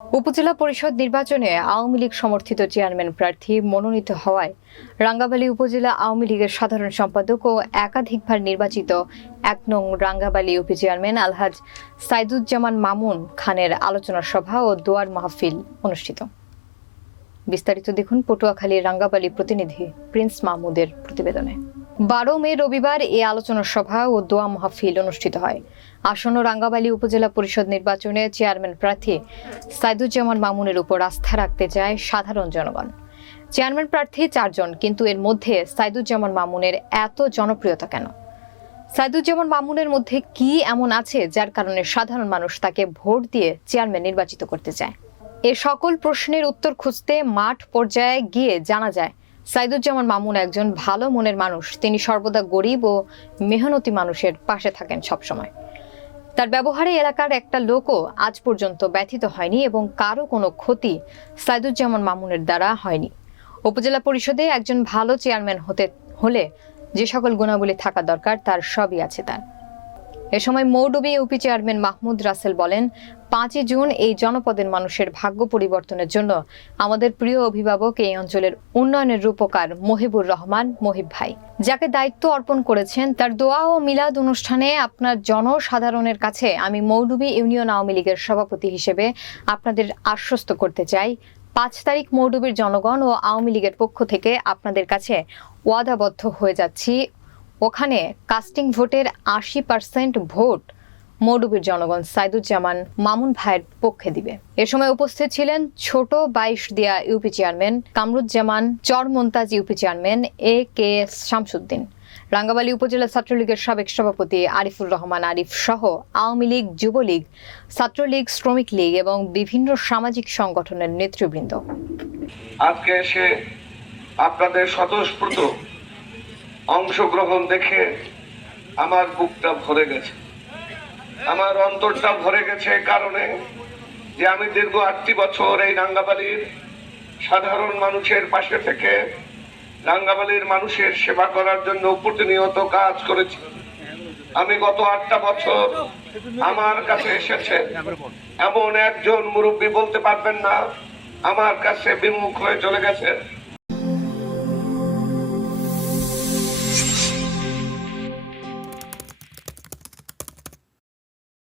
উপজেলা পরিষদ নির্বাচনে আওয়ামী লীগ সমর্থিত চেয়ারম্যান প্রার্থী মনোনীত হওয়ায় রাঙ্গাবালী উপজেলা আওয়ামী লীগের সাধারণ সম্পাদক ও একাধিকবার নির্বাচিত এক নং রাঙ্গাবালী ইউপি চেয়ারম্যান আলহাজ সাইদুজ্জামান মামুন খানের আলোচনা সভা ও দোয়ার মাহফিল অনুষ্ঠিত। বিস্তারিত দেখুন পটুয়াখালীর রাঙ্গাবালী প্রতিনিধি প্রিন্স মাহমুদের প্রতিবেদনে। বারো মে রবিবার এই আলোচনা সভা ও দোয়া মাহফিল অনুষ্ঠিত হয়। আসন্ন রাঙ্গাবালী উপজেলা পরিষদ নির্বাচনে চেয়ারম্যান প্রার্থী সাইদুজ্জামান মামুনের উপর আস্থা রাখতে চায় সাধারণ জনগণ। চেয়ারম্যান প্রার্থী চারজন, কিন্তু এর মধ্যে সাইদুজ্জামান মামুনের এত জনপ্রিয়তা কেন? সাইদুজ্জামান মামুনের মধ্যে কি এমন আছে যার কারণে সাধারণ মানুষ তাকে ভোট দিয়ে চেয়ারম্যান নির্বাচিত করতে চায়? এ সকল প্রশ্নের উত্তর খুঁজতে মাঠ পর্যায়ে গিয়ে জানা যায় সাইদুজ্জামান মামুন একজন ভালো মনের মানুষ। তিনি সর্বদা গরিব ও মেহনতি মানুষের পাশে থাকেন সবসময়। তার ব্যবহারে এলাকার একটা লোকও আজ পর্যন্ত ব্যথিত হয়নি এবং কারও কোনো ক্ষতি সাইদুজ্জামান মামুনের দ্বারা হয়নি। উপজেলা পরিষদে একজন ভালো চেয়ারম্যান হতে হলে যে সকল গুণাবলী থাকা দরকার, তার সবই আছে তার। এ সময় মৌডবি ইউপি চেয়ারম্যান মাহমুদ রাসেল বলেন, পাঁচই জুন এই জনপদের মানুষের ভাগ্য পরিবর্তনের জন্য আমাদের প্রিয় অভিভাবক এই অঞ্চলের উন্নয়নের রূপকার মহিবুর রহমান, মহিব ভাই। যাকে দায়িত্ব অর্পণ করেছেন, তার দোয়া ও মিলাদ অনুষ্ঠানে আপনার জনসাধারণের কাছে আমি মৌডুবি ইউনিয়ন আওয়ামী লীগের সভাপতি হিসেবে আপনাদের আশ্বস্ত করতে চাই। পাঁচ তারিখ মৌডুবির জনগণ ও আওয়ামী লীগের পক্ষ থেকে আপনাদের কাছে ওয়াদাবদ্ধ হয়ে যাচ্ছি। ওখানে কাস্টিং ভোটের আশি পার্সেন্ট ভোট মৌডুবির জনগণ সাইদুজ্জামান মামুন ভাইয়ের পক্ষে দিবে। এ সময় উপস্থিত ছিলেন Chhoto Baishdia UP chairman Kamruzzaman Charmontaj UP chairman A K Shamsuddin, Rangabali উপজেলা ছাত্রলীগের সাবেক সভাপতি আরিফুর রহমান আরিফ সহ আওয়ামী লীগ, যুবলীগ, ছাত্রলীগ, শ্রমিক লীগ এবং বিভিন্ন সামাজিক সংগঠনের নেতৃবৃন্দ। আজকে এসে আপনাদের স্বতঃস্ফূর্ত অংশগ্রহণ দেখে আমার বুকটা ভরে গেছে। আমার অন্তরটা ভরে গেছে কারণে যে আমি দীর্ঘ আটটি বছর এই রাঙ্গাবালির সাধারণ মানুষের পাশে থেকে রাঙ্গাবালির মানুষের সেবা করার জন্য প্রতিনিয়ত কাজ করেছি। আমি গত আটটা বছর আমার কাছে এসেছে। এমন একজন মুরব্বী বলতে পারবেন না, আমার কাছে বিমুখ হয়ে চলে গেছে।